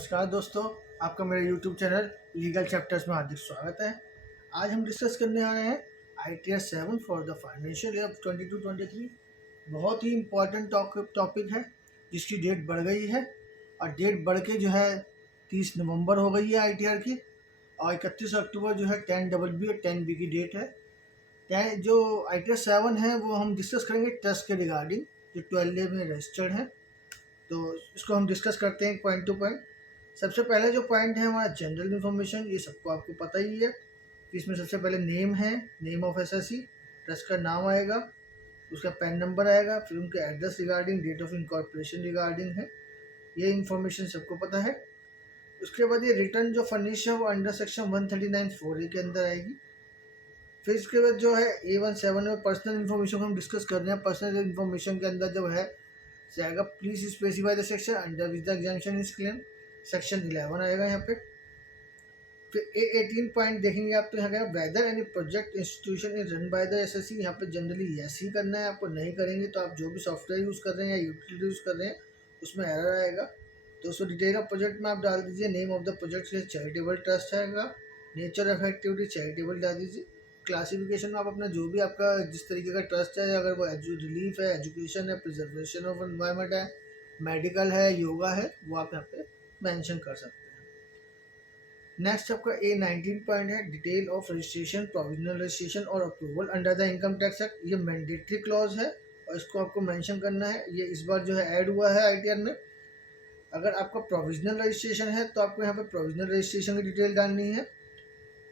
नमस्कार दोस्तों, आपका मेरे YouTube चैनल लीगल चैप्टर्स में हार्दिक स्वागत है। आज हम डिस्कस करने आ रहे हैं ITR 7 for the financial year 22-23। बहुत ही इम्पोर्टेंट टॉपिक है जिसकी डेट बढ़ गई है और डेट बढ़ के जो है 30 नवंबर हो गई है ITR की, और 31 अक्टूबर जो है 10BB और 10B की डेट है। जो ITR 7 है वो हम डिस्कस करेंगे ट्रस्ट के रिगार्डिंग, जो 12A में रजिस्टर्ड है। तो इसको हम डिस्कस करते हैं पॉइंट टू पॉइंट। सबसे पहले जो पॉइंट है हमारा जनरल इन्फॉर्मेशन, ये सबको आपको पता ही है कि इसमें सबसे पहले नेम है, नेम ऑफ एसएससी, ट्रस्ट का नाम आएगा, उसका पैन नंबर आएगा, फिर उनके address regarding, date of incorporation regarding है, ये इन्फॉर्मेशन सबको पता है। उसके बाद ये रिटर्न जो फर्निश है वो अंडर सेक्शन 139(4)A के अंदर आएगी। फिर इसके बाद जो है A17 में पर्सनल इन्फॉर्मेशन को हम डिस्कस कर रहे हैं। पर्सनल इन्फॉर्मेशन के अंदर जो है जाएगा please specify the section under which the examination is claim, section 11 आएगा यहाँ पे। फिर A18 पॉइंट देखेंगे आप, तो यहाँ का whether any project institution is run by the assessee, यहाँ पे जनरली यस ही करना है आपको, नहीं करेंगे तो आप जो भी सॉफ्टवेयर यूज़ कर रहे हैं या यूटिलिटी यूज़ कर रहे हैं उसमें एरर आएगा। तो उसको डिटेल ऑफ प्रोजेक्ट में आप डाल दीजिए, name of the project charitable trust आएगा, नेचर ऑफ एक्टिविटी चैरिटेबल डाल दीजिए, क्लासिफिकेशन में आप अपना जो भी आपका जिस तरीके का ट्रस्ट है, अगर वो रिलीफ है, एजुकेशन है, प्रिजर्वेशन ऑफ एनवायरनमेंट है, मेडिकल है, योगा है, वो आप यहाँ पे मेंशन कर सकते हैं। नेक्स्ट आपका A19 पॉइंट है detail of registration, provisional registration और approval under the income tax act. ये मैंडेटरी क्लॉज है और इसको आपको मेंशन करना है। ये इस बार जो है ऐड हुआ है ITR में। अगर आपका प्रोविजनल रजिस्ट्रेशन है तो आपको यहाँ पे प्रोविजनल रजिस्ट्रेशन की डिटेल डालनी है।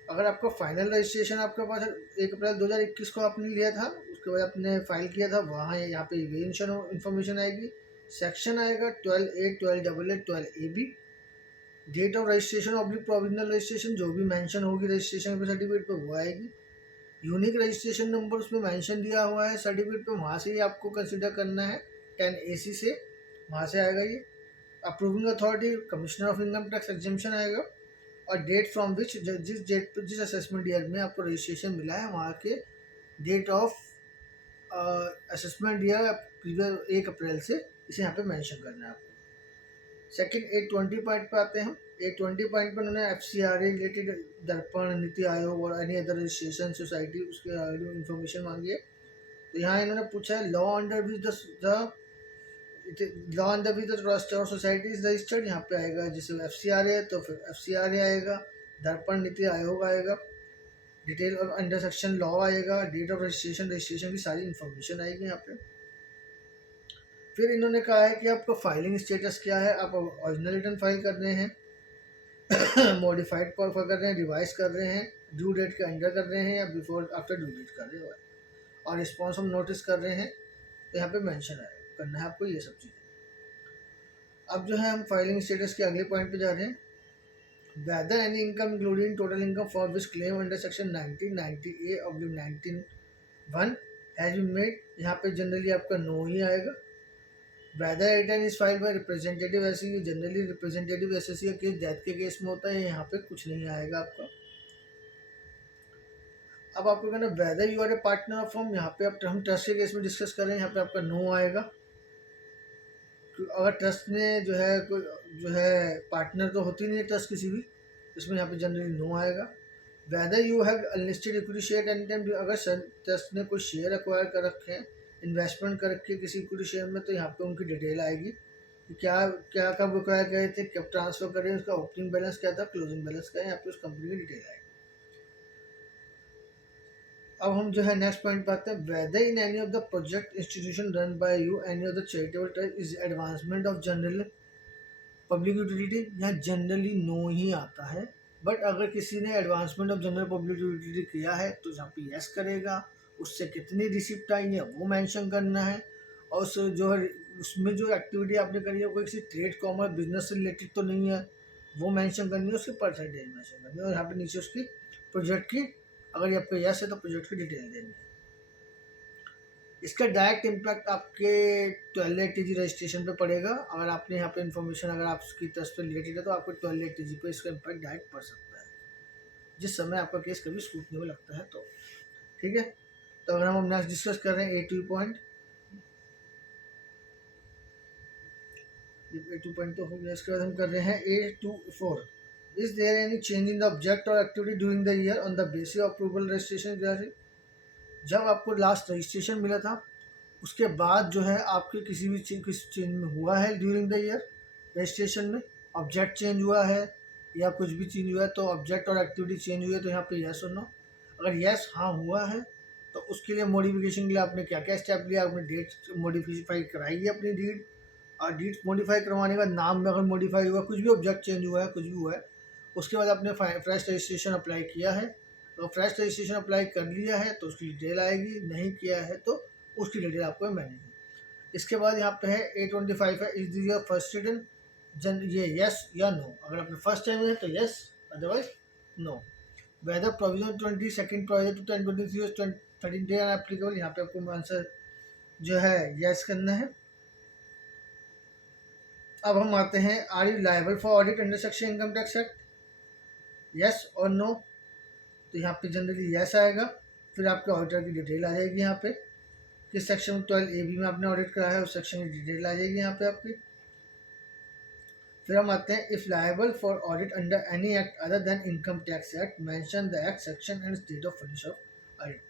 अगर आपका फाइनल रजिस्ट्रेशन आपके पास 1 अप्रैल 2021 को आपने लिया था, उसके बाद आपने फाइल किया था, वहाँ यहाँ पे ये इन्फॉर्मेशन आएगी। सेक्शन आएगा 12A, 12AA, 12AB। Date of registration oblique provisional registration जो भी मेंशन होगी रजिस्ट्रेशन सर्टिफिकेट पे वो आएगी। यूनिक रजिस्ट्रेशन नंबर उसमें मेंशन दिया हुआ है सर्टिफिकेट पे, वहाँ से ही आपको कंसिडर करना है 10AC से, वहाँ से आएगा ये। Approving authority commissioner of income tax exemption आएगा, और डेट फ्रॉम विच जिस डेट पर जिस असेसमेंट ईयर में आपको रजिस्ट्रेशन मिला है वहाँ के date of assessment year previous 1 April से इसे यहाँ पे मेंशन करना है आपको। सेकंड A20 पॉइंट पे आते हैं। A20 पॉइंट पर उन्होंने FCRA रिलेटेड दर्पण, नीति आयोग और एनी अदर रजिस्ट्रेशन सोसाइटी उसके इन्फॉर्मेशन मांगी है। तो यहाँ इन्होंने पूछा है law under which the trust और सोसाइटी इज रजिस्टर्ड, यहाँ पे आएगा जैसे FCRA है तो फिर FCRA आएगा, दर्पण नीति आयोग आएगा, डिटेल और अंडर सेक्शन लॉ आएगा, डेट ऑफ रजिस्ट्रेशन की सारी इन्फॉर्मेशन आएगी यहाँ पे। फिर इन्होंने कहा है कि आपका फाइलिंग स्टेटस क्या है, आप ओरिजिनल रिटर्न फाइल कर रहे हैं मॉडिफाइड कर रहे हैं, रिवाइज कर रहे हैं, ड्यू डेट के अंडर कर रहे हैं या बिफोर आफ्टर ड्यू डेट कर रहे हो, और रिस्पॉन्स हम नोटिस कर रहे हैं, तो यहाँ पे मेंशन है करना है आपको ये सब चीज़ें। अब जो है हम फाइलिंग स्टेटस के अगले पॉइंट पे जा रहे हैं। Whether any income including total income for which claim under section 1990A/19(1) has been made, यहाँ पे जनरली आपका नो ही आएगा। Whether return is filed by representative assessee, generally representative assessee का केस डेथ के केस में होता है, यहाँ पे कुछ नहीं आएगा आपका। अब आपको कहना whether you are a partner of firm, यहाँ पे आप हम ट्रस्ट के केस में डिस्कस कर रहे हैं, यहाँ पे आपका नो आएगा। अगर ट्रस्ट में जो है कोई जो है पार्टनर तो होती नहीं है ट्रस्ट किसी भी, इसमें यहाँ पे जनरली नो आएगा। Whether you have unlisted equity share any time, अगर ट्रस्ट ने कोई शेयर एक्वायर कर रखे हैं, इन्वेस्टमेंट करके किसी इक्विटी शेयर में, तो यहाँ पे उनकी डिटेल आएगी कि क्या क्या कब एक्वायर करे थे, कब ट्रांसफर करें, उसका ओपनिंग बैलेंस क्या था, क्लोजिंग बैलेंस क्या है, यहाँ पे उस कंपनी की डिटेल आएगी। अब हम जो है नेक्स्ट पॉइंट पे आते हैं। Whether in any of the project institution run by you any of the charitable trust is advancement of general public utility, यहाँ जनरली नो ही आता है, बट अगर किसी ने advancement of general public utility किया है तो यहाँ पे यस करेगा, उससे कितनी रिसिप्ट आई है वो मेंशन करना है, और उस जो है उसमें जो एक्टिविटी आपने करी है कोई किसी ट्रेड कॉमर्स बिजनेस से रिलेटेड तो नहीं है वो मेंशन करनी है, उसकी परसेंटेज मेंशन करनी है, और यहाँ पे नीचे उसकी प्रोजेक्ट की, अगर यहाँ पे यस है तो प्रोजेक्ट की डिटेल देनी है। इसका डायरेक्ट इम्पैक्ट आपके 12A रजिस्ट्रेशन पे पड़ेगा। अगर आपने यहाँ पे इन्फॉर्मेशन अगर आपकी ट्रस्ट पे रिलेटेड है तो आपको 12A पे इसका इम्पैक्ट डायरेक्ट पड़ सकता है, जिस समय आपका केस कभी स्क्रूटनी में लगता है तो। ठीक है, तो अगर हम नेक्स्ट डिस्कस कर रहे हैं A2 पॉइंट। A2 तो हो गया। इसके बाद हम कर रहे हैं A24। Is there any change in the object और activity during the year on the basis of approval registration. जब आपको लास्ट रजिस्ट्रेशन मिला था उसके बाद जो है आपके किसी भी चीज किस चेंज में हुआ है ड्यूरिंग द ईयर रजिस्ट्रेशन में, ऑब्जेक्ट चेंज हुआ है या कुछ भी चेंज हुआ है, तो ऑब्जेक्ट और एक्टिविटी चेंज हुई है तो यहाँ पे यस और नो। अगर यस हाँ हुआ है तो उसके लिए मॉडिफिकेशन के लिए आपने क्या क्या स्टेप लिया, आपने डेट मॉडिफाई कराई है अपनी डीड, और डीड मॉडिफाई करवाने का नाम में अगर मॉडिफाई हुआ, कुछ भी ऑब्जेक्ट चेंज हुआ है, कुछ भी हुआ है, उसके बाद आपने फ्रेश रजिस्ट्रेशन अप्लाई किया है। तो फ्रेश रजिस्ट्रेशन अप्लाई कर लिया है तो उसकी डिटेल आएगी, नहीं किया है तो उसकी डिटेल आपको मैनेज। इसके बाद यहाँ पे है A25 है, is this your first return, ये यस या नो। अगर आपने फर्स्ट टाइम है तो yes, otherwise no. Whether provision 22nd provision to 1023 13 day are applicable, यहाँ पे आपको आंसर जो है यस करना है। अब हम आते हैं are you liable for audit under section income tax act, yes और नो। तो यहाँ पे जनरली यस आएगा। फिर आपके ऑडिटर की डिटेल आ जाएगी यहाँ पे, किस सेक्शन 12AB में आपने ऑडिट करा है उस सेक्शन की डिटेल आ जाएगी यहाँ पे आपकी। फिर हम आते हैं if liable for audit under any act other than income tax act mention the act section and state of finish off audit.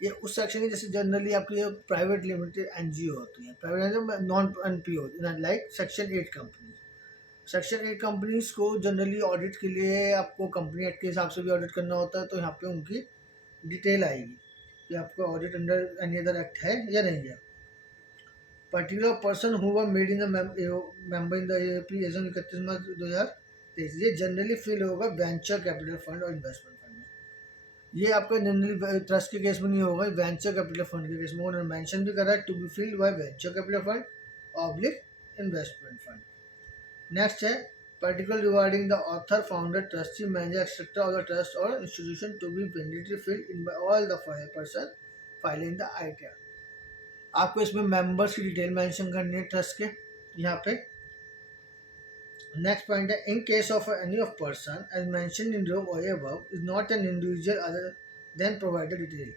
ये उस सेक्शन की, जैसे जनरली आपकी प्राइवेट लिमिटेड एनजीओ होती है, private non NPO like section 8 company. Section 8 companies को generally audit के लिए आपको कंपनी एक्ट के हिसाब से भी ऑडिट करना होता है, तो यहाँ पे उनकी डिटेल आएगी कि आपको audit under any other act है या नहीं है। Particular person who made in the member in the AP as on 31 March 2023, ये जनरली फिल होगा वेंचर कैपिटल फंड और इन्वेस्टमेंट फंड में। ये आपका जनरली ट्रस्ट के केस में नहीं होगा, वेंचर कैपिटल फंड के केस में उन्होंने मेंशन भी करा है to be filled by venture capital fund oblique investment fund. Next है particular regarding the author, founder, trustee, manager, etc. of the trust or institution to be mandatory filled in by all the person filing the ITR। आपको इसमें members की detail mention करनी है trust के यहाँ पे। Next point है in case of any of person as mentioned in row और above is not an individual other than provided detail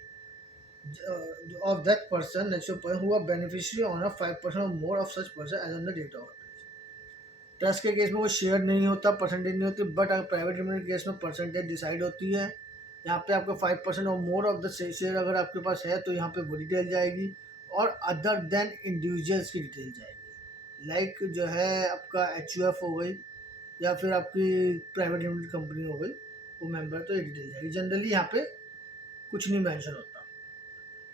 of that person natural person who are beneficiary owner 5% or more of such person as on the date of trust के case में वो share नहीं होता, percentage नहीं होती, but अगर private limited case में percentage decide होती है। यहाँ पे आपको 5% और मोर ऑफ द शेयर अगर आपके पास है तो यहाँ पे वो डिटेल जाएगी, और अदर देन इंडिविजुअल्स की डिटेल जाएगी, लाइक जो है आपका HUF हो गई या फिर आपकी प्राइवेट लिमिटेड कंपनी हो गई वो मेंबर, तो ये डिटेल जाएगी। जनरली यहाँ पे कुछ नहीं मैंशन होता।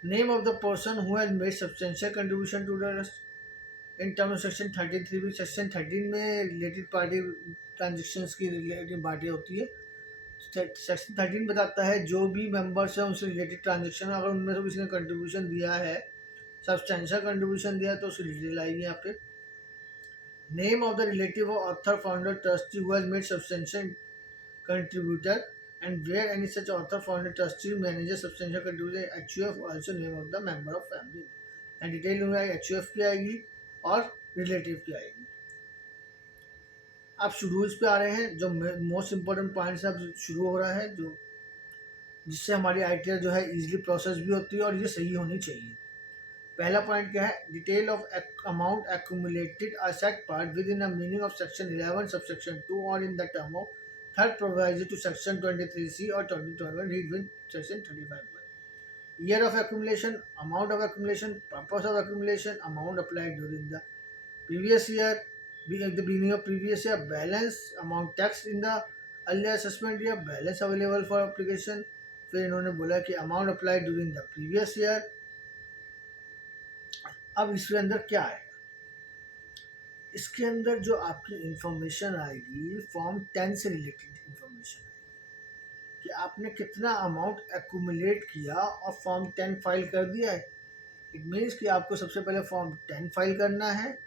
Name of the person who has made substantial contribution to the trust in term of section 33 भी। सेक्शन 13 में रिलेटेड पार्टी ट्रांजेक्शन्स की रिलेटेड पार्टी होती है। सेक्शन 13 बताता है जो भी मेंबर्स हैं उनसे रिलेटेड ट्रांजेक्शन, अगर उनमें से किसी ने कंट्रीब्यूशन दिया है, सब्सटेंशियल कंट्रीब्यूशन दिया है, तो उसकी डिटेल आएगी यहाँ पे। Name of the relative of author founder trustee who has made substantial contributor and where any such author founder trustee manager substantial contributor HUF also name of the member of family. And detail में HUF की आएगी और relative की आएगी। आप schedules पे आ रहे हैं, जो मोस्ट इंपॉर्टेंट पॉइंट्स अब शुरू हो रहा है, जो जिससे हमारी ITR जो है इजीली प्रोसेस भी होती है और ये सही होनी चाहिए। पहला पॉइंट क्या है, detail of amount accumulated asset part within the meaning of section 11 subsection 2 और in the term of third proviso to section 23C और 2021 read with section 35। Year of accumulation, amount of accumulation, purpose of accumulation, amount applied during the previous year, at the beginning of previous year, balance, amount tax in the earlier assessment year, balance available for application। फिर इन्होंने बोला कि amount applied during the previous year. अब इसके अंदर क्या आएगा, इसके अंदर जो आपकी इंफॉर्मेशन आएगी फॉर्म 10 से रिलेटेड इंफॉर्मेशन आएगी कि आपने कितना अमाउंट एक्यूमुलेट किया और फॉर्म 10 फाइल कर दिया है। इट मीन्स कि आपको सबसे पहले फॉर्म 10 फाइल करना है,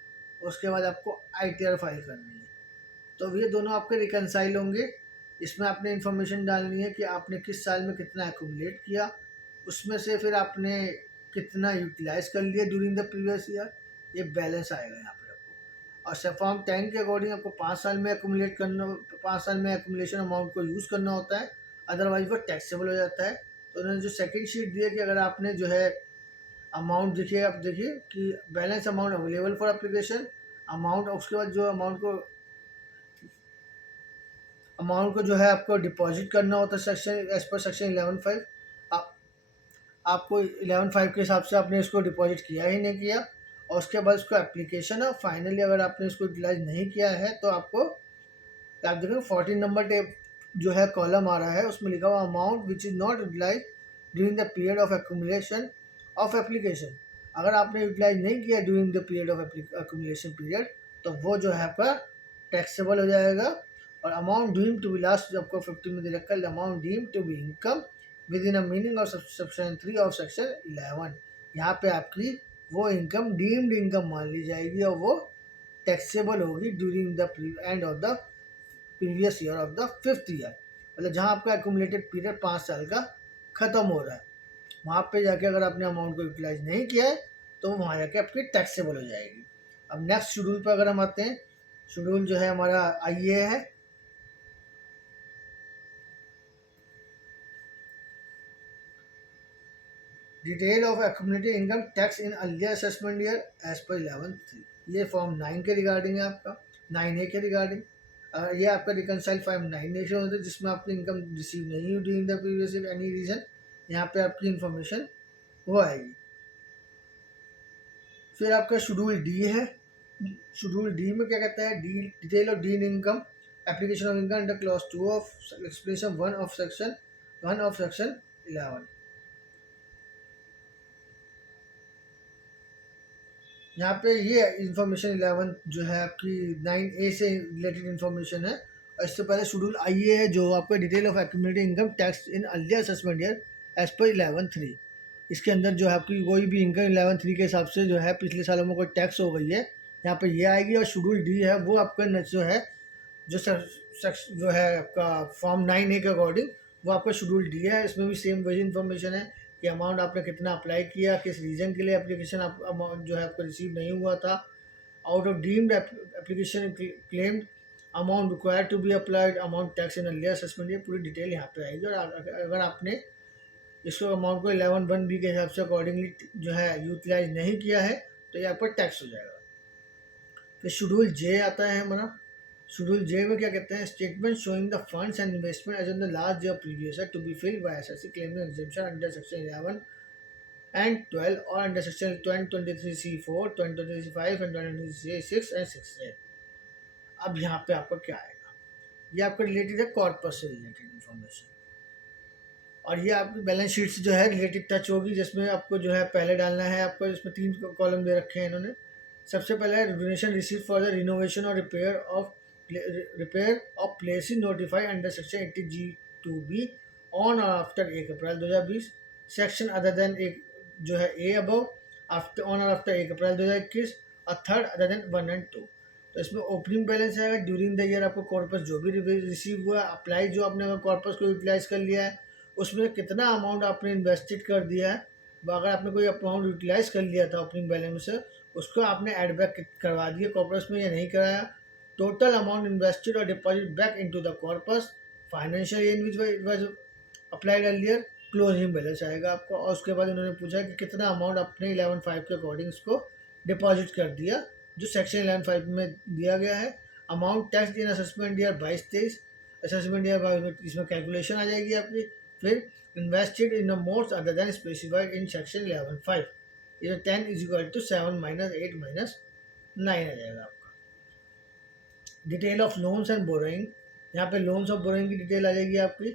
उसके बाद आपको ITR फाइल करनी है। तो ये दोनों आपके रिकनसाइल होंगे। इसमें आपने इन्फॉर्मेशन डालनी है कि आपने किस साल में कितना एक्यूमुलेट किया, उसमें से फिर आपने कितना यूटिलाइज कर लिया ड्यूरिंग द प्रीवियस ईयर, ये बैलेंस आएगा यहाँ पर आपको। और फॉर्म 10 के अकॉर्डिंग आपको 5 साल में एक्यूमुलेट करना, 5 साल में एक्यूमुलेशन अमाउंट को यूज़ करना होता है, अदरवाइज वो टैक्सेबल हो जाता है। तो उन्होंने जो सेकेंड शीट दी है कि अगर आपने जो है अमाउंट देखिए, आप देखिए कि balance amount available for application amount, उसके बाद जो अमाउंट को जो है आपको डिपॉजिट करना होता है सेक्शन एज पर सेक्शन 11(5). आप आपको 11(5) के हिसाब से आपने इसको डिपॉजिट किया ही नहीं किया, और उसके बाद उसको एप्लीकेशन है। फाइनली अगर आपने इसको यूटिलाइज नहीं किया है तो आपको, आप देखो 14 नंबर टेप जो है कॉलम आ रहा है, उसमें लिखा हुआ amount which is not utilise during the period of accumulation of application. अगर आपने यूटिलाइज नहीं किया during the period of accumulation period, तो वो जो है आपका टैक्सेबल हो जाएगा। और amount deem to be, last आपको 50 में दे रखा है, amount deem to be income within a meaning of section 3 of section 11। यहाँ पे आपकी वो इनकम डीम्ड इनकम मान ली जाएगी और वो टैक्सेबल होगी during the end of the previous year of the 5th year. मतलब जहाँ आपका एक्यूमुलेटेड पीरियड 5 साल का ख़त्म हो रहा है, वहाँ पे जाके अगर आपने अमाउंट को यूटिलाइज नहीं किया है तो वहाँ जाके आपकी टैक्सेबल हो जाएगी। अब नेक्स्ट शेड्यूल पर अगर हम आते हैं, शेड्यूल जो है हमारा आईए है। Detail of accumulated income tax in earlier assessment year as per 11(3). ये फॉर्म 9 के रिगार्डिंग है, आपका 9A के रिगार्डिंग। ये आपका रिकनसाइल फॉर्म 9A से होता है, जिसमें आपकी इनकम रिसीव नहीं हुई during the previous any reason. यहाँ पे आपकी इंफॉर्मेशन वो आएगी। फिर आपका शेड्यूल डी है। शेड्यूल डी में क्या कहता है, the detail of the income application of income under clause 2 of explanation 1 of section 11। यहाँ पे ये इंफॉर्मेशन 11 जो है आपकी 9A से रिलेटेड इंफॉर्मेशन है। और इससे पहले शेड्यूल आईए है जो आपका detail of accumulated income tax in earlier assessment year as per 11(3). इसके अंदर जो है आपकी कोई भी इनकम 11(3) के हिसाब से जो है पिछले सालों में कोई टैक्स हो गई है, यहाँ पे ये आएगी। और शेड्यूल डी है वो आपका जो है जो है आपका फॉर्म 9A के अकॉर्डिंग वो आपका शेड्यूल डी है। इसमें भी सेम वही इन्फॉर्मेशन है कि अमाउंट आपने कितना अप्लाई किया, किस रीज़न के लिए एप्लीकेशन अमाउंट जो है आपको रिसीव नहीं हुआ था, out of deemed application claimed, amount required to be applied, amount tax in earlier assessment, ये पूरी डिटेल यहाँ पे आएगी। और अगर आपने इसको अमाउंट को 11(1)(b) के हिसाब से अकॉर्डिंगली जो है यूटिलाइज नहीं किया है तो ये आपका टैक्स हो जाएगा। फिर शेड्यूल जे आता है हमारा। शेड्यूल जे में क्या कहते हैं, statement showing the funds and investment as on the last day of previous year to be filled by assessee claiming exemption under section 11 and 12 or under section 2023(c)(4), 2023(5) and 2023(6) and 6(a). अब यहाँ पे आपका क्या आएगा, ये आपका related है corpus से रिलेटेड इन्फॉर्मेशन। और ये आपकी बैलेंस शीट से जो है रिलेटेड टच होगी, जिसमें आपको जो है पहले डालना है, आपको इसमें 3 कॉलम दे रखे हैं इन्होंने। सबसे पहले है donation receive for the renovation और repair of place notified under section 80G2B on or after 1 April 2020, section other than एक जो है A above, after on or after 1 April 2021, और थर्ड अदर देन 1 and 2। तो इसमें ओपनिंग बैलेंस आएगा during the year आपको corpus जो भी रिसीव हुआ, अप्लाई जो आपने कॉर्पस को यूटिलाइज कर लिया है उसमें कितना अमाउंट आपने इन्वेस्टेड कर दिया है। अगर आपने कोई अमाउंट यूटिलाइज कर लिया था ओपनिंग बैलेंस से, उसको आपने एड बैक करवा दिया कॉर्पस में या नहीं कराया, टोटल अमाउंट इन्वेस्टेड और deposit back into the corpus, financial year in which was applied earlier, closing balance आएगा आपको। और उसके बाद उन्होंने पूछा कि कितना अमाउंट अपने 11(5) के अकॉर्डिंग इसको डिपॉजिट कर दिया जो सेक्शन 11(5) में दिया गया है। Amount tax in assessment year 22-23, assessment year इसमें कैलकुलेशन आ जाएगी आपकी। फिर invested in the modes other than specified in section 11(5), ये 10 = 7 - 8 - 9 आ जाएगा आपका। Detail of loans and borrowing, यहाँ पे लोन्स और बोरोइंग की डिटेल आ जाएगी आपकी।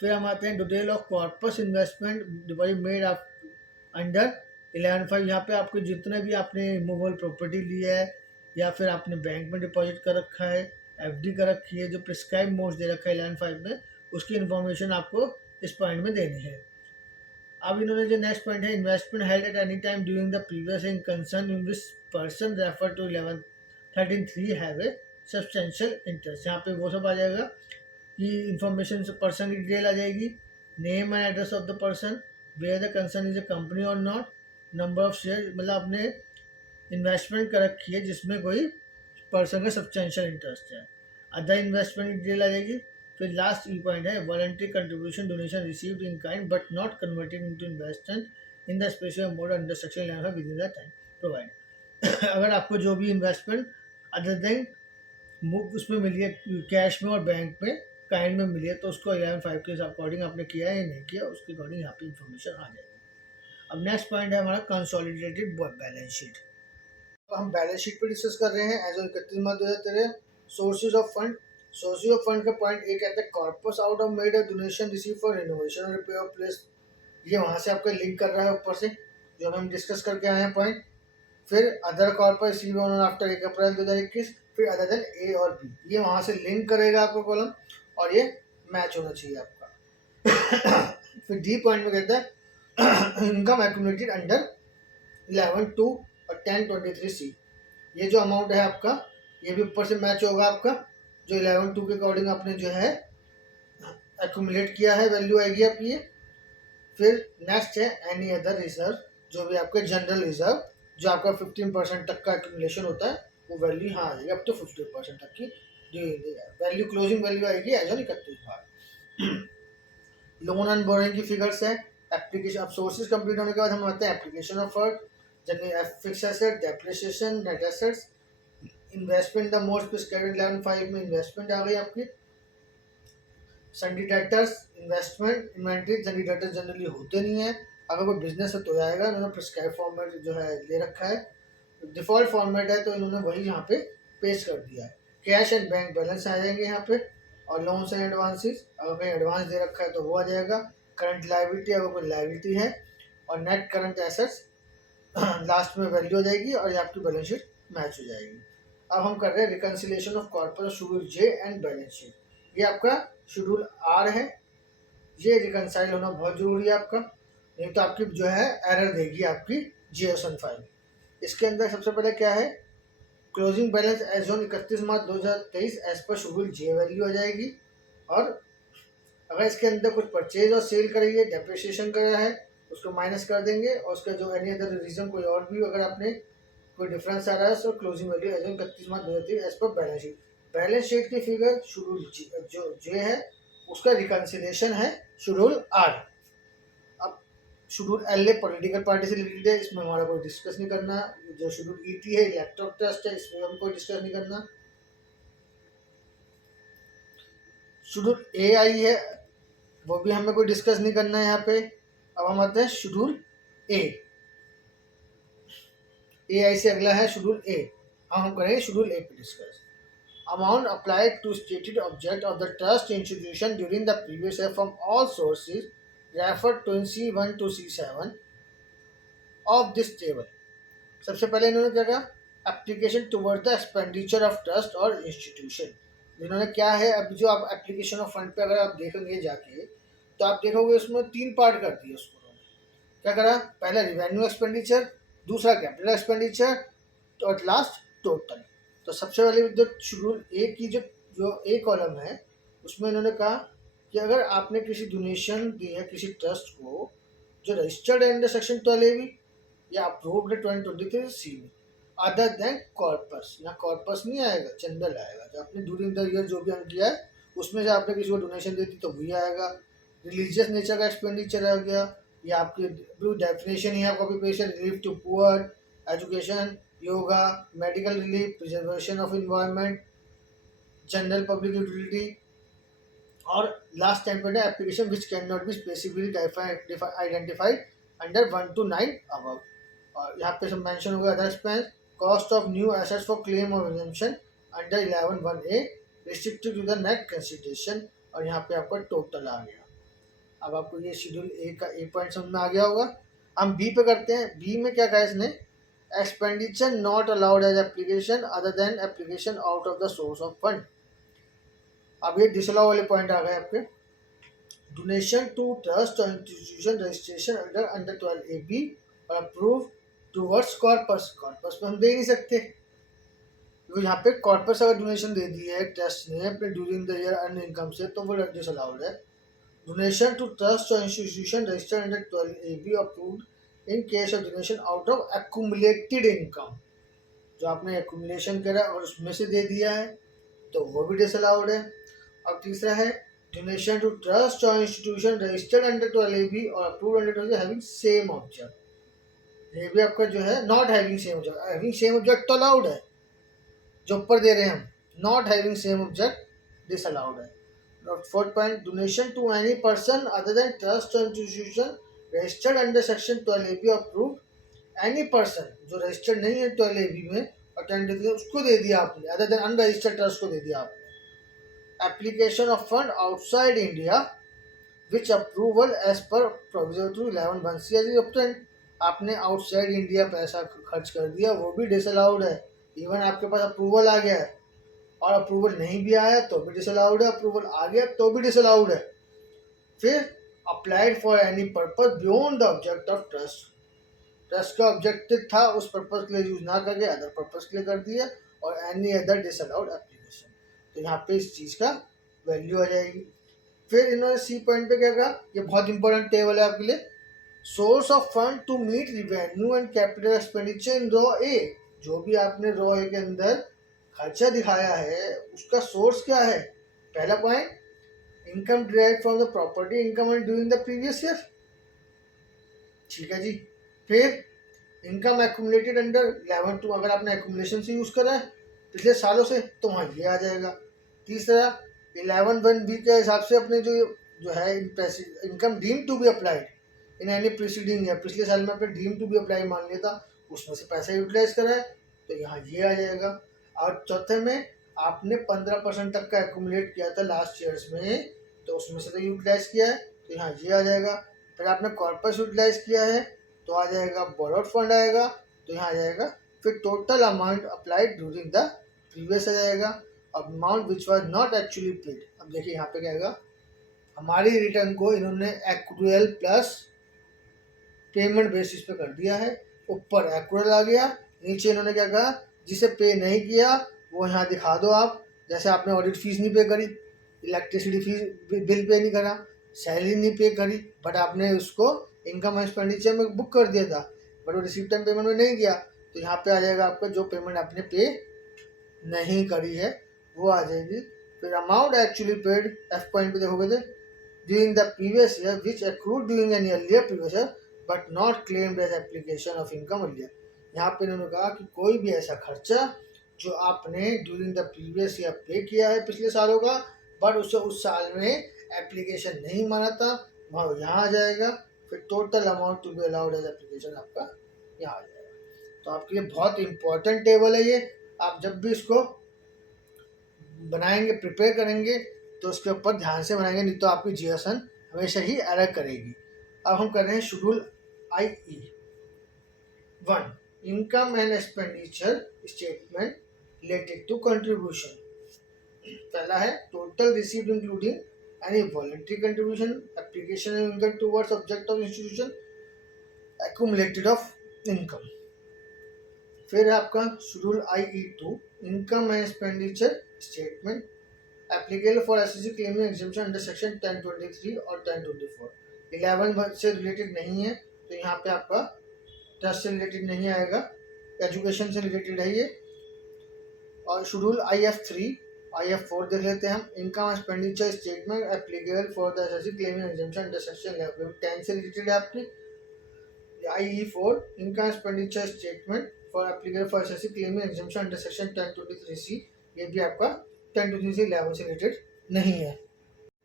फिर हम आते हैं detail of corpus investment deposit made आप अंडर 11(5). यहाँ पे आपको जितने भी आपने मूवेबल प्रॉपर्टी ली है या फिर आपने बैंक में डिपॉजिट कर रखा है, एफडी कर रखी है, जो प्रिस्क्राइब मोड्स दे रखा है 11(5) में, उसकी इन्फॉर्मेशन आपको इस पॉइंट में देनी है। अब इन्होंने जो नेक्स्ट पॉइंट है, investment held at any time during the previous in concern in which person refer to 11(13)(3) have a substantial interest. यहाँ पे वो सब आ जाएगा कि इंफॉर्मेशन से पर्सन की डिटेल आ जाएगी, name and address of the person, where the concern is a company और नॉट, नंबर ऑफ शेयर, मतलब आपने इन्वेस्टमेंट कर रखी है जिसमें कोई पर्सन का सब्सटेंशियल इंटरेस्ट है, अदर इन्वेस्टमेंट की डिटेल आ जाएगी। फिर लास्ट ई पॉइंट है voluntary contribution donation received in kind but not converted into investment in the special mode under section 11 with in the time provide. अगर आपको जो भी इन्वेस्टमेंट अदर देन उसमें मिली है कैश में और बैंक में काइंड में मिली है, तो उसको 11.5 के अकॉर्डिंग आपने किया है या नहीं किया, उसके अकॉर्डिंग यहाँ पे इन्फॉर्मेशन आ जाएगी। अब नेक्स्ट पॉइंट है हमारा कंसोलिडेटेड बैलेंस शीट। हम बैलेंस शीट पे डिस्कस कर रहे हैं as on 31 March 2013। Sources of fund, sources of fund का पॉइंट ए कहते हैं corpus out of made a donation receive for renovation और रिपेयर ऑफ प्लेस। ये वहाँ से आपका लिंक कर रहा है ऊपर से, जो हम डिस्कस करके आए हैं पॉइंट। फिर other corpus receive on after 1 April 2021, फिर अदर देन ए और बी, ये वहाँ से लिंक करेगा आपको कॉलम, और ये मैच होना चाहिए आपका। फिर डी पॉइंट में कहता है इनकम एक्यूमुलेटेड अंडर 11/2 और 10/23 सी। ये जो अमाउंट है आपका, ये भी ऊपर से मैच होगा आपका, जो 11/2 के अकॉर्डिंग आपने जो है एक्यूमुलेट किया है, वैल्यू आएगी आपकी ये। फिर नेक्स्ट है एनी अदर रिजर्व, जो भी आपके जनरल रिजर्व, जो आपका 15% तक का एक्यूमुलेशन होता है, वो वैल्यू यहाँ आ जाएगी अप टू 15% तक की वैल्यू, क्लोजिंग वैल्यू आएगी as on 31 March. Loan and borrowing की फिगर्स है। एप्लीकेशन, अब सोर्सेज कंप्लीट होने के बाद हम आते हैं एप्लीकेशन ऑफ फंड, जैसे fix asset, depreciation, net assets, investment the most prescribed 11/5 में इन्वेस्टमेंट आ गई आपकी। Sundry debtors, investment, inventory, sundry debtors generally होते नहीं है, अगर कोई बिजनेस है तो आएगा, इन्होंने प्रिस्क्राइब फॉर्मेट जो है ले रखा है, डिफॉल्ट फॉर्मेट है तो इन्होंने वही यहाँ पे पेश कर दिया है। कैश एंड बैंक बैलेंस आ जाएंगे यहाँ पे, और लोन्स एंड एडवांसेस, अगर कहीं एडवांस दे रखा है तो वो आ जाएगा। करंट लाइबिलिटी, अगर कोई लाइबिलिटी है, और नेट करंट एसेट्स लास्ट में वैल्यू हो जाएगी, और ये आपकी बैलेंस शीट मैच हो जाएगी। अब हम कर रहे हैं reconciliation of corporate schedule J and balance sheet. ये आपका शेड्यूल आर है, ये रिकनसाइल होना बहुत जरूरी है आपका, नहीं तो आपकी जो है एरर देगी आपकी जीएसएन फाइल। इसके अंदर सबसे पहले क्या है, closing balance as on 31 March 2023 as पर शेड्यूल जे वैल्यू आ जाएगी। और अगर इसके अंदर कुछ परचेज और सेल करेंगे, डेप्रिसिएशन करा है, उसको माइनस कर देंगे, और उसका जो एनी अदर रीजन कोई और भी अगर आपने कोई डिफरेंस आ रहा है, तो closing value as on 31 March 2023 as पर बैलेंस शीट। बैलेंस शीट की फिगर शेड्यूल जो जे है उसका रिकन्सिलेशन है शेड्यूल आर। अब schedule L A political party से रिलेटेड है, इसमें हमारा कोई डिस्कस नहीं करना। जो शेड्यूल ई टी है इलेक्ट्रॉनिक ट्रस्ट है, इसमें हम कोई डिस्कस नहीं करना। शेड्यूल ए आई है, वो भी हमें कोई डिस्कस नहीं करना है यहाँ पे। अब हम आते हैं शेड्यूल ए, ए आई से अगला है शेड्यूल ए, हम करेंगे शेड्यूल ए पे discuss. Amount applied to stated object of the trust institution during the previous year from all sources referred to in C1 to C7 of this table। सबसे पहले इन्होंने क्या कहा, application toward the expenditure of trust और institution. इन्होंने क्या है, अब जो आप एप्लीकेशन ऑफ फंड पे अगर आप देखेंगे जाके, तो आप देखोगे उसमें 3 पार्ट कर दिए उसको। क्या करा, पहला रिवेन्यू एक्सपेंडिचर, दूसरा कैपिटल एक्सपेंडिचर, और लास्ट टोटल। तो सबसे पहले जो शेड्यूल ए की जो जो ए कॉलम है, उसमें इन्होंने कहा कि अगर आपने किसी डोनेशन दी है किसी ट्रस्ट को जो रजिस्टर्ड अंडर सेक्शन 12A या अप्रूव्ड 2023 सी में, अदर देन कॉर्पस, यहाँ कॉर्पस नहीं आएगा, चंदल आएगा। जो आपने ड्यूरिंग द ईयर जो भी अर्न किया है उसमें से आपने किसी को डोनेशन दी थी तो वही आएगा। रिलीजियस नेचर का एक्सपेंडिचर आ गया, ये आपकी डेफिनेशन ही है copy paste, relief to poor, education, yoga, medical relief, preservation of environment, general public utility, और लास्ट टाइम पर application which can not be specifically identified under 1 to 9 above. और यहाँ पे सब मेंशन होगा other expense, cost of new assets for claim और resumption under 11(1)(a) restricted to the net consideration, और यहाँ पे आपका टोटल आ गया। अब आपको ये शेड्यूल ए का ए पॉइंट समझ में आ गया होगा। हम बी पे करते हैं। बी में क्या कहा इसने, expenditure not allowed as application other than application out of the source of fund. अब ये डिसअलाउ वाले पॉइंट आ गए आपके। डोनेशन टू ट्रस्ट और इंस्टीट्यूशन रजिस्ट्रेशन अंडर 12AB और अप्रूव टूवर्ड्स कॉर्पस, कॉर्पस में हम दे नहीं सकते, तो यहाँ पे कॉर्पस अगर डोनेशन दे दी है ट्रस्ट ने अपने during the year earn income से, तो वो डिसअलाउड है। डोनेशन टू ट्रस्ट और institution registered under 12AB approved in case of donation out of accumulated income, जो आपने एक्यूमुलेशन करा और उसमें से दे दिया है तो वो भी डिसअलाउड है। अब तीसरा है डोनेशन टू ट्रस्ट और इंस्टीट्यूशन रजिस्टर्ड अंडर 12AB और approved under 12AB having same object. ये भी आपका जो है not having same object, having same object तो अलाउड है, जो ऊपर दे रहे हैं हम, not having same object this allowed है। Fourth point, donation to any person other than trust और institution registered under section 12AB approved, any person जो रजिस्टर्ड नहीं है 12AB में अटेंड उसको दे दिया आपने, अदर देन अनरजिस्टर्ड ट्रस्ट को दे दिया आपने। Application of fund outside India which approval as per provision to 11(1)(c) is obtained, आपने आउटसाइड इंडिया पैसा खर्च कर दिया, वो भी डिसअलाउड है। इवन आपके पास अप्रूवल आ गया है और अप्रूवल नहीं भी आया तो भी डिसअलाउड है, अप्रूवल आ गया तो भी डिसअलाउड है। फिर applied for any purpose beyond the object of trust, trust का ऑब्जेक्टिव था उस पर्पज के लिए यूज ना करके अदर पर्पज के लिए कर दिया, और एनी अदर डिसअलाउड एप्लीकेशन, तो यहाँ पे इस चीज़ का वैल्यू आ जाएगी। फिर इन्होंने सी पॉइंट पे क्या कहा, ये बहुत इंपॉर्टेंट टेबल है आपके लिए, source of fund to meet revenue and capital expenditure in row A, जो भी आपने रॉ ए के अंदर खर्चा दिखाया है उसका सोर्स क्या है। पहला point, income derived from the property income and during the previous year, ठीक है जी। फिर इनकम एक्यूमुलेटेड अंडर 11(2), अगर आपने एक्यूमुलेशन से यूज करा है पिछले सालों से तो वहाँ ये आ जाएगा। तीसरा, 11(1)(b) के हिसाब से अपने जो है income deem to be applied in any preceding year, पिछले साल में आपने डीम टू बी अप्लाई मान लिया था, उसमें से पैसा यूटिलाइज करा है तो यहाँ ये आ जाएगा। और चौथे में आपने 15% तक का एक्यूमुलेट किया था लास्ट ईयर्स में, तो उसमें से तो यूटिलाइज किया है तो यहाँ ये आ जाएगा। फिर आपने कॉर्पस यूटिलाइज किया है तो आ जाएगा, बोरोड फंड आएगा तो यहाँ आ जाएगा। फिर total amount applied during the previous आ जाएगा, amount which was not actually paid. अब देखिए यहाँ पे क्या आएगा, हमारी रिटर्न को इन्होंने एक्रूअल प्लस पेमेंट बेसिस पे कर दिया है, ऊपर एक्रूअल आ गया, नीचे इन्होंने क्या कहा, जिसे पे नहीं किया वो यहाँ दिखा दो आप, जैसे आपने ऑडिट फीस नहीं पे करी, इलेक्ट्रिसिटी फीस बिल पे नहीं करा, सैलरी नहीं पे करी, बट आपने उसको इनकम एक्सपेंडिचर में बुक कर दिया था, बट वो रिसीव टाइम पेमेंट में नहीं किया, तो यहाँ पे आ जाएगा आपका जो पेमेंट आपने पे नहीं करी है वो आ जाएगी। फिर amount actually paid, F point पे देखोगे थे, during the previous year which accrued during an earlier previous year but not claimed as application of income earlier. यहाँ पे इन्होंने कहा कि कोई भी ऐसा खर्चा जो आपने ड्यूरिंग द प्रीवियस ईयर पे किया है पिछले सालों का, बट उसे उस साल में एप्लीकेशन नहीं माना था, वहाँ यहाँ आ जाएगा। फिर total amount to be allowed as application आपका यहाँ आ जाएगा। तो आपके लिए बहुत इंपॉर्टेंट टेबल है ये, आप जब भी इसको बनाएंगे, प्रिपेयर करेंगे तो उसके ऊपर ध्यान से बनाएंगे, नहीं तो आपकी जीएसएन हमेशा ही एरर करेगी। अब हम कर रहे हैं schedule IE 1, income and expenditure statement related to contribution. पहला है total received including any voluntary contribution, application income towards object of institution, accumulated of income. फिर आपका schedule IE2, income and expenditure statement applicable for SSC claiming exemption under section 1023 और 1024। 11 से related नहीं है तो यहाँ पे आपका ट्रस्ट से रिलेटेड नहीं आएगा, एजुकेशन से रिलेटेड है ये। और शेड्यूल IF4 देख लेते हैं हम, income expenditure statement applicable for the assessee claiming exemption under section 10 से रिलेटेड है आपकी। IE4, income expenditure statement for applicable for SSC claiming exemption under section 1023C, ये भी आपका 1023 से 11 से रिलेटेड नहीं है।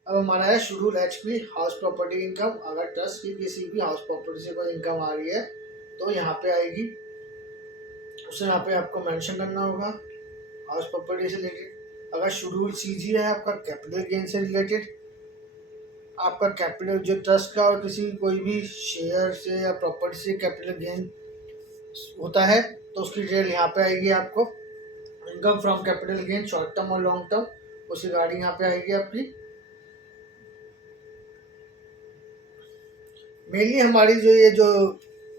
अब हमारा है schedule HP, house property income. अगर ट्रस्ट की किसी भी हाउस प्रॉपर्टी से कोई इनकम आ रही है तो यहाँ पे आएगी, उसे यहाँ पे आपको मेंशन करना होगा हाउस प्रॉपर्टी से रिलेटेड। अगर शेड्यूल CG है आपका कैपिटल गेन से रिलेटेड, आपका कैपिटल जो ट्रस्ट का और किसी कोई भी शेयर से या प्रॉपर्टी से कैपिटल गेन होता है तो उसकी डिटेल यहाँ पे आएगी आपको। Income from capital gain short term और लॉन्ग टर्म, उसकी गाड़ी यहाँ पे आएगी आपकी। मेनली हमारी जो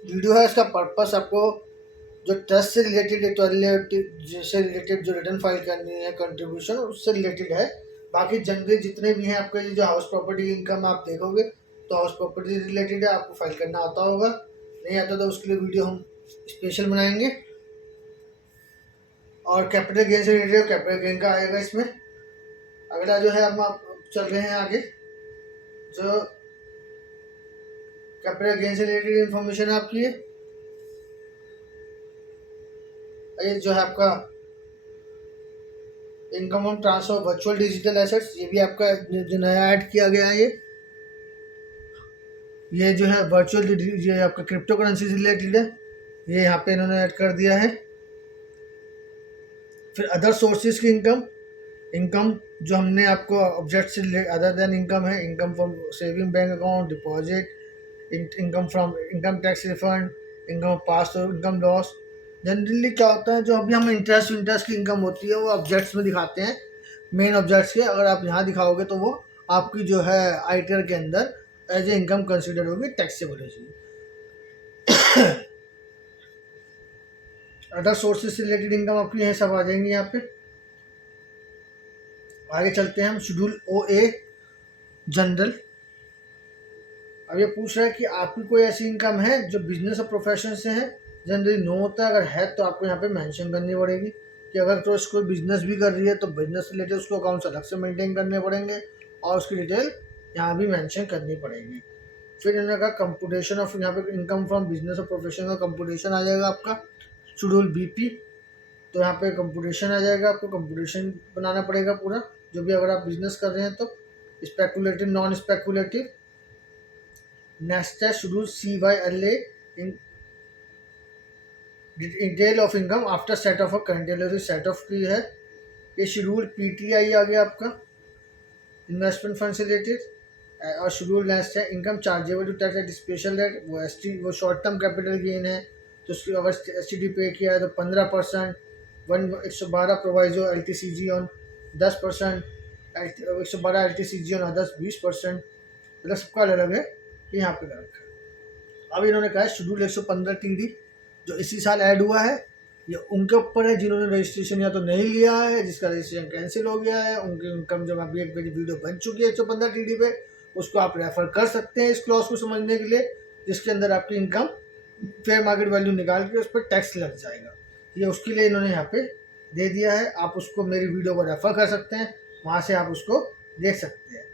वीडियो है इसका पर्पस आपको जो ट्रस्ट से रिलेटेड से रिलेटेड जो रिटर्न फाइल करनी है कंट्रीब्यूशन उससे रिलेटेड है। बाकी जनरली जितने भी हैं आपके जो हाउस प्रॉपर्टी इनकम आप देखोगे तो हाउस प्रॉपर्टी से रिलेटेड है, आपको फाइल करना आता होगा, नहीं आता तो उसके लिए वीडियो हम स्पेशल बनाएंगे। और कैपिटल गेन से रिलेटेड कैपिटल गेन का आएगा इसमें। अगला जो है हम चल रहे हैं आगे, जो कैपिटल गेन से रिलेटेड इंफॉर्मेशन आपकी है ये जो है आपका income from transfer virtual digital assets, ये भी आपका जो नया ऐड किया गया है। ये जो है वर्चुअल, ये आपका क्रिप्टो करेंसी से रिलेटेड है, ये यहाँ पे इन्होंने ऐड कर दिया है। फिर अदर सोर्सेज की इनकम, इनकम जो हमने आपको ऑब्जेक्ट से अदर देन इनकम है, income from saving bank account, deposit, income from income tax refund, income pass income loss. Generally क्या होता है, जो अभी हम इंटरेस्ट की इनकम होती है वो ऑब्जेक्ट्स में दिखाते हैं, मेन ऑब्जेक्ट्स के। अगर आप यहाँ दिखाओगे तो वो आपकी जो है आईटीआर के अंदर एज ए इनकम कंसिडर होगी, टैक्सेबल होगी। अदर सोर्सेज से रिलेटेड इनकम आपकी यह सब आ जाएंगी यहाँ पे। आगे चलते हैं हम शेड्यूल ओ ए जनरल। अब ये पूछ रहा है कि आपकी कोई ऐसी इनकम है जो बिजनेस और प्रोफेशन से है। जनरली नो होता है, अगर है तो आपको यहाँ पे मेंशन करनी पड़ेगी कि अगर तो कोई बिजनेस भी कर रही है तो बिजनेस रिलेटेड उसको अकाउंट्स अलग से मेंटेन करने पड़ेंगे और उसकी डिटेल यहाँ भी मेंशन करनी पड़ेगी। फिर इन्होंने कहा कंप्यूटेशन ऑफ, यहाँ पे इनकम फ्रॉम बिजनेस और प्रोफेशन का कंप्यूटेशन आ जाएगा आपका शेड्यूल बीपी। तो यहाँ पे कंप्यूटेशन आ जाएगा, आपको कंप्यूटेशन बनाना पड़ेगा पूरा, जो भी अगर आप बिजनेस कर रहे हैं तो। Speculative, non speculative. नेक्स्ट है schedule CYLA, in detail of income after set off a कंटेलरी सेट ऑफ की है। ये शेड्यूल PTI आ गया आपका, इन्वेस्टमेंट फंड से रिलेटेड। और शेड्यूल नेक्स्ट है income chargeable to tax at special rate, वो वो शॉर्ट टर्म कैपिटल गेन है, तो उसकी अगर STD पे किया है तो 15%, 112 proviso LTCG on 10%, 112 LTCG on others 20%, मतलब सबका अलग अलग है, ये यहाँ पे रखा है। अब इन्होंने कहा है शेड्यूल 115 TD जो इसी साल ऐड हुआ है, ये उनके ऊपर है जिन्होंने रजिस्ट्रेशन या तो नहीं लिया है, जिसका रजिस्ट्रेशन कैंसिल हो गया है, उनकी इनकम जब अभी एक मेरी वीडियो बन चुकी है 115 TD पे, उसको आप रेफर कर सकते हैं इस क्लॉज को समझने के लिए, जिसके अंदर आपकी इनकम फेयर मार्केट वैल्यू निकाल के उस पर टैक्स लग जाएगा। ये उसके लिए इन्होंने यहाँ पे दे दिया है, आप उसको मेरी वीडियो को रेफर कर सकते हैं, वहाँ से आप उसको देख सकते हैं।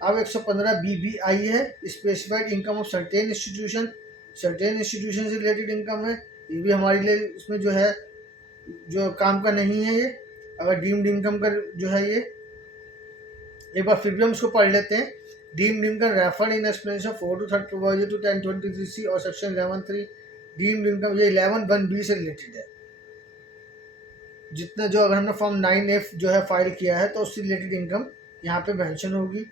अब 115 BBI है, specified income of certain institution, certain institution से रिलेटेड इनकम है। ये भी हमारे लिए इसमें जो है जो काम का नहीं है ये, अगर डीम्ड इनकम का जो है ये, एक बार फिर भी हम इसको पढ़ लेते हैं। Deemed income referred in explanation 4 to 3 provided to 1023C और सेक्शन 11(3). डीम्ड इनकम ये 11(1)B से रिलेटेड है। जितने जो अगर हमने फॉर्म 9F जो है फाइल किया है तो उससे रिलेटेड इनकम यहाँ पे मेंशन होगी।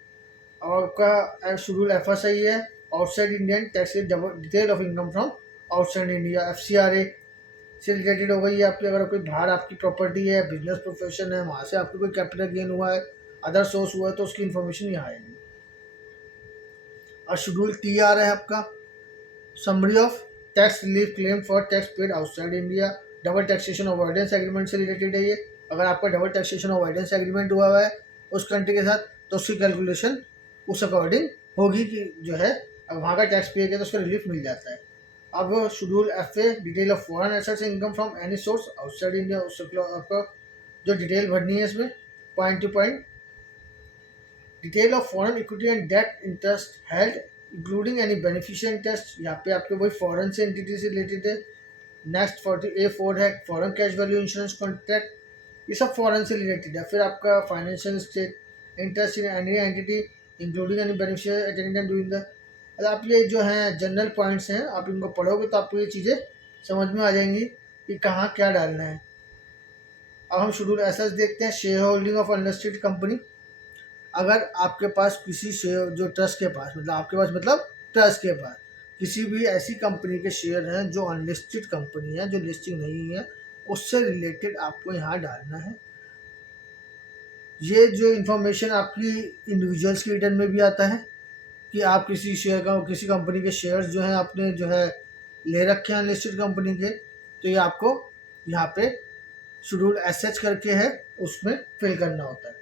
और आपका शेड्यूल FSI है, outside Indian tax detail of income from outside India, FCRA से रिलेटेड हो गई आपकी। अगर कोई बाहर आपकी प्रॉपर्टी है, बिजनेस प्रोफेशन है, वहाँ से आपको कोई कैपिटल गेन हुआ है, अदर सोर्स हुआ है, तो उसकी इन्फॉर्मेशन यहाँ आएगी। और शेड्यूल TR है आपका, summary of tax relief claim for tax paid outside India, double taxation avoidance agreement से रिलेटेड है ये। अगर आपका डबल टैक्सेशन अवॉइडेंस एग्रीमेंट हुआ है उस कंट्री के साथ, तो उसकी कैलकुलेशन उस अकॉर्डिंग होगी कि जो है अब वहाँ का टैक्स पे किया तो उसका रिलीफ मिल जाता है। अब schedule FA, detail of foreign assets income from any source outside India, उसको आपका जो डिटेल भरनी है इसमें point to point. Detail of foreign equity and debt interest held including any beneficial interest, यहाँ पे आपके वही फॉरेन से एंटिटी से रिलेटेड है। नेक्स्ट 40A4 है foreign cash value insurance contract, ये सब फॉरेन से रिलेटेड है। फिर आपका financial state interest in any entity including any beneficial attendant doing the, आप ये जो हैं जनरल पॉइंट्स हैं, आप इनको पढ़ोगे तो आपको ये चीज़ें समझ में आ जाएंगी कि कहाँ क्या डालना है। अब हम शेड्यूल SS देखते हैं, share holding of unlisted company. अगर आपके पास किसी शेयर जो ट्रस्ट के पास, मतलब आपके पास मतलब ट्रस्ट के पास किसी भी ऐसी कंपनी के शेयर हैं जो अनलिस्टेड कंपनी है, जो लिस्टिंग नहीं है, उससे रिलेटेड आपको यहाँ डालना है। ये जो इन्फॉर्मेशन आपकी इंडिविजुअल्स की रिटर्न में भी आता है कि आप किसी शेयर का, किसी कंपनी के शेयर्स जो हैं आपने जो है ले रखे हैं अनलिस्टेड कंपनी के, तो ये आपको यहाँ पे शेड्यूल SH करके है उसमें फिल करना होता है।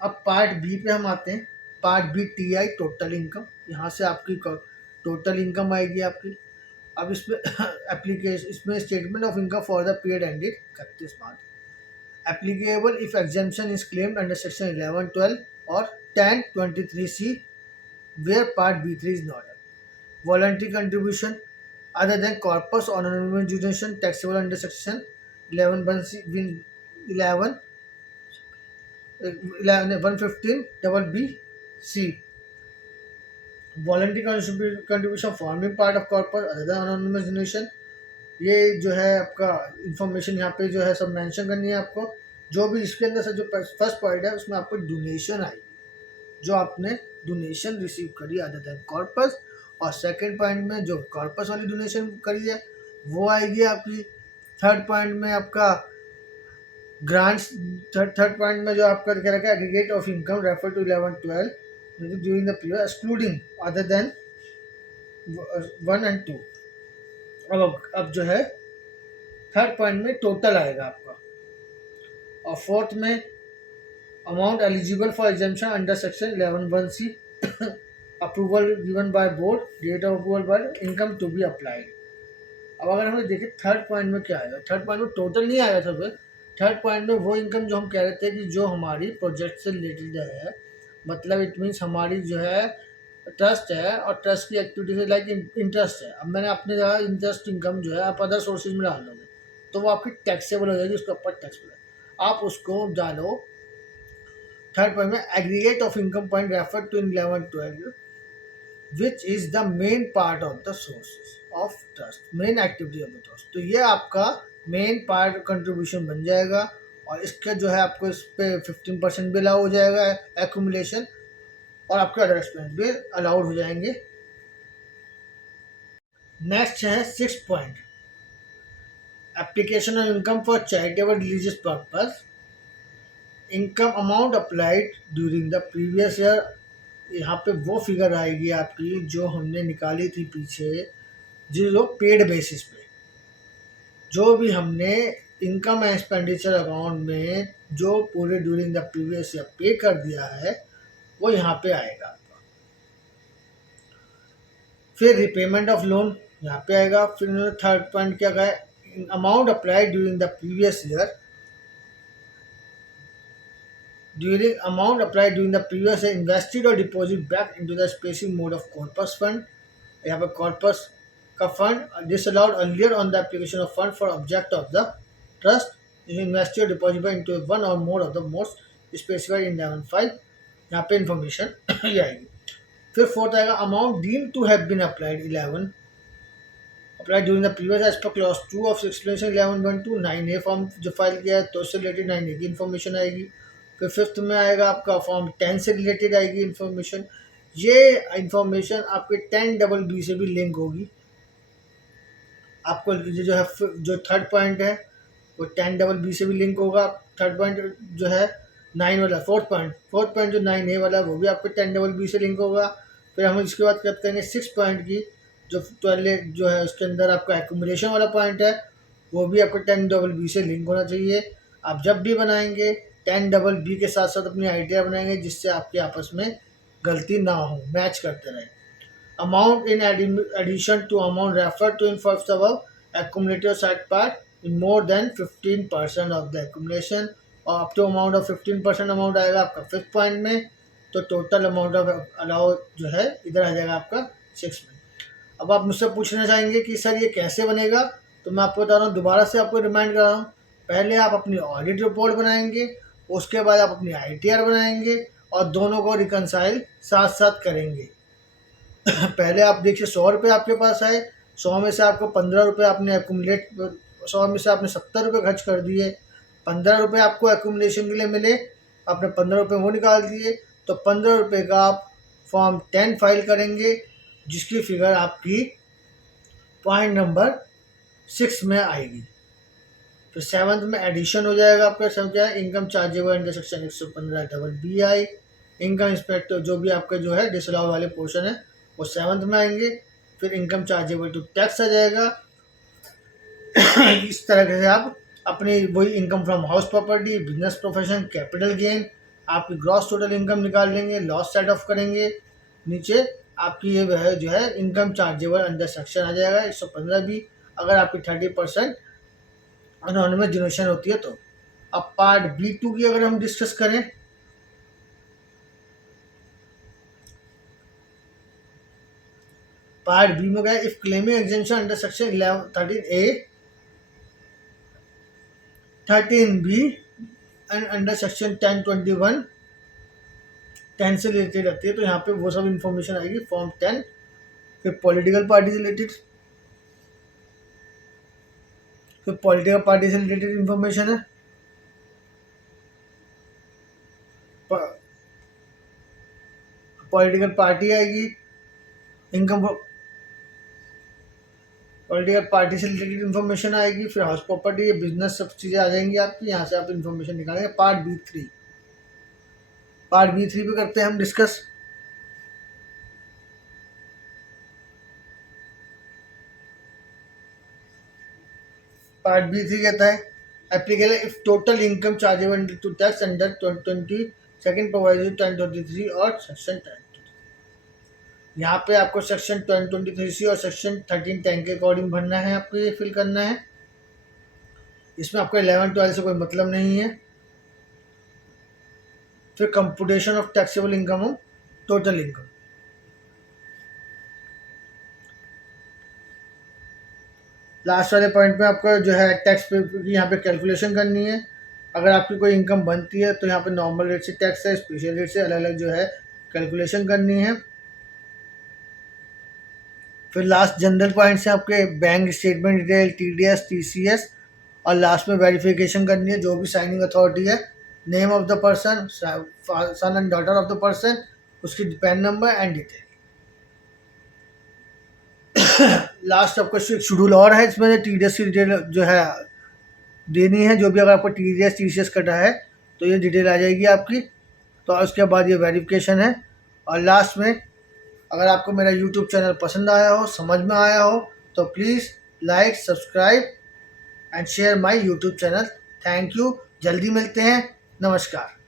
अब पार्ट B पे हम आते हैं। Part B TI total income, यहाँ से आपकी टोटल इनकम आएगी आपकी। अब इसमें एप्लीकेशन, इसमें statement of income for the period ended 31 March, applicable if exemption is claimed under section 11, 12 और 10, 23C, where part B3 is not. Voluntary contribution, other than corpus or anonymous donation taxable under section 11 115 double B C. Voluntary contribution forming part of corpus other than anonymous donation. ये जो है आपका information यहाँ पे जो है सब mention करनी है आपको। जो भी इसके अंदर से जो फर्स्ट पॉइंट है उसमें आपको डोनेशन आएगी, जो आपने डोनेशन रिसीव करी अदर देन कॉर्पस, और सेकंड पॉइंट में जो कॉर्पस वाली डोनेशन करी है वो आएगी आपकी। थर्ड पॉइंट में आपका ग्रांट्स, थर्ड पॉइंट में जो आपका क्या रखा है aggregate of income refer to 11-12 during the period excluding other than 1 and 2। अब जो है थर्ड पॉइंट में टोटल आएगा आपका, और फोर्थ में amount eligible for exemption under section 11(1)(c) approval given by board, date of approval by income to be applied. अब अगर हमें देखें थर्ड पॉइंट में क्या आएगा, थर्ड पॉइंट में टोटल नहीं आएगा सब। थर्ड पॉइंट में वो इनकम जो हम कह रहे थे कि जो हमारी प्रोजेक्ट से रिलेटेड है, मतलब इट मीन्स हमारी जो है ट्रस्ट है और ट्रस्ट की एक्टिविटी से लाइक इंटरेस्ट है। अब मैंने अपने जगह इंटरेस्ट इनकम जो है आप अदर सोर्सेज में डाल दोगे तो वो आपकी टैक्सेबल हो जाएगी, उसके ऊपर टैक्स मिलेगा। आप उसको डालो थर्ड पॉइंट में aggregate of income point refer to in 11-12 which is the main part of the sources of trust, main activity of the trust. तो ये आपका मेन पार्ट कंट्रीब्यूशन बन जाएगा, और इसका जो है आपको इस पे 15% भी अलाउ हो जाएगा एक्यूमुलेशन, और आपके अदर एक्सपेंस भी अलाउड हो जाएंगे। नेक्स्ट है 6 point, application of income for charitable religious purpose. Income amount applied during the previous year, यहाँ पे वो फिगर आएगी आपकी जो हमने निकाली थी पीछे, जो पेड बेसिस पे जो भी हमने इनकम एंड एक्सपेंडिचर अकाउंट में जो पूरे ड्यूरिंग द प्रीवियस ईयर पे कर दिया है वो यहाँ पे आएगा आपका। फिर रिपेमेंट ऑफ लोन यहाँ पे आएगा। फिर थर्ड पॉइंट क्या है, amount applied during the previous year, invested or deposit back into the specific mode of corpus fund। यहाँ पे corpus का fund disallowed earlier on the application of fund for object of the trust, invested or deposit back into one or more of the modes specified in 11(5)। यहाँ पे information ये आएगी। फिर fourth आएगा amount deemed to have been applied 11 applied during the previous as per clause 2 of explanation 11(1)(2)। 9A form जो file किया है तो उससे रिलेटेड 9A की इन्फॉर्मेशन आएगी। फिर फिफ्थ में आएगा आपका फॉर्म 10 से रिलेटेड आएगी इन्फॉर्मेशन। ये इन्फॉर्मेशन आपके 10BB से भी लिंक होगी। आपको जो है जो थर्ड पॉइंट है वो 10BB से भी लिंक होगा। थर्ड पॉइंट जो है 9 वाला, फोर्थ पॉइंट जो 9A वाला है वो भी आपको 10BB से लिंक होगा। फिर हम इसके बाद बात करेंगे 6 पॉइंट की, जो टॉयलेट जो है उसके अंदर आपका एक्यूमुलेशन वाला पॉइंट है वो भी आपको 10BB से लिंक होना चाहिए। आप जब भी बनाएंगे 10BB के साथ साथ अपनी आइडिया बनाएंगे जिससे आपके आपस में गलती ना हो, मैच करते रहे। Amount in addition to amount refer to in first above accumulated side part in more than 15% of the accumulation, और up to amount of 15% amount आएगा आपका फिफ्थ पॉइंट में। तो टोटल अमाउंट ऑफ अलाउ जो है इधर आ जाएगा आपका 6 में। अब आप मुझसे पूछना चाहेंगे कि सर ये कैसे बनेगा, तो मैं आपको बता रहा हूँ, दोबारा से आपको रिमाइंड कर रहा हूँ। पहले आप अपनी ऑडिट रिपोर्ट बनाएंगे, उसके बाद आप अपनी ITR बनाएंगे और दोनों को रिकनसाइल साथ साथ करेंगे। पहले आप देखिए 100 रुपये आपके पास आए, 100 में से आपको 15 रुपये आपने एक्यूमुलेट, 100 में से आपने 70 रुपये खर्च कर दिए, 15 रुपये आपको एक्यूमुलेशन के लिए मिले, आपने 15 रुपये वो निकाल दिए, तो 15 रुपये का आप फॉर्म 10 फाइल करेंगे जिसकी फिगर आपकी पॉइंट नंबर 6 में आएगी। फिर 7th में एडिशन हो जाएगा आपका, सब क्या है, income chargeable under section 115BI, income inspector जो भी आपका जो है डिसअलाउ वाले पोर्शन है वो 7th में आएंगे। फिर इनकम चार्जेबल टू टैक्स आ जाएगा। इस तरह से आप अपनी वही income from house property, business profession, capital gain, आपकी ग्रॉस टोटल इनकम निकाल लेंगे, लॉस सेट ऑफ करेंगे। नीचे आपकी ये है जो है इनकम चार्जेबल अंडर सेक्शन आ जाएगा 115B, अगर आपकी 30% अनोनिमस डोनेशन होती है तो। अब पार्ट B2 की अगर हम डिस्कस करें, पार्ट बी में गया, if claiming exemption under section 13A 13B and under section 1021 10 से रिलेटेड रहती है, तो यहाँ पे वो सब इंफॉर्मेशन आएगी फॉर्म 10। फिर पॉलिटिकल पार्टी से रिलेटेड, फिर पॉलिटिकल पार्टी से रिलेटेड इंफॉर्मेशन है। पॉलिटिकल पार्टी आएगी, इनकम पॉलिटिकल पार्टी से रिलेटेड इन्फॉर्मेशन आएगी। फिर हाउस प्रॉपर्टी, ये बिजनेस, सब चीज़ें आ जाएंगी आपकी, यहाँ से आप इन्फॉर्मेशन निकालेंगे। पार्ट बी 3 पे करते हैं हम डिस्कस। पार्ट बी 3 कहता है applicable if total income chargeable to tax under 20 second provisory 1023 और सेक्शन 10। यहाँ पे आपको सेक्शन 1023 और सेक्शन 1310 के अकॉर्डिंग भरना है, आपको ये फिल करना है। इसमें आपको 11-12 से कोई मतलब नहीं है। फिर कंप्यूटेशन ऑफ टैक्सेबल इनकम हो टोटल इनकम, लास्ट वाले पॉइंट में आपको जो है टैक्स पे की यहाँ पे कैलकुलेशन करनी है। अगर आपकी कोई इनकम बनती है तो यहाँ पे नॉर्मल रेट से टैक्स है, स्पेशल रेट से अलग अलग जो है कैलकुलेशन करनी है। फिर लास्ट जनरल पॉइंट्स हैं आपके bank statement detail, TDS, TCS, और लास्ट में वेरिफिकेशन करनी है जो भी साइनिंग अथॉरिटी है, name of the person, son and daughter of the person, उसकी PAN number and detail. Last आपको शेड्यूल और है, इसमें TDS की डिटेल जो है देनी है। जो भी अगर आपको TCS कटा है तो ये डिटेल आ जाएगी आपकी। तो उसके बाद ये वेरिफिकेशन है। और लास्ट में अगर आपको मेरा YouTube चैनल पसंद आया हो, समझ में आया हो, तो please like, subscribe and share my YouTube channel. Thank you. जल्दी मिलते हैं। नमस्कार।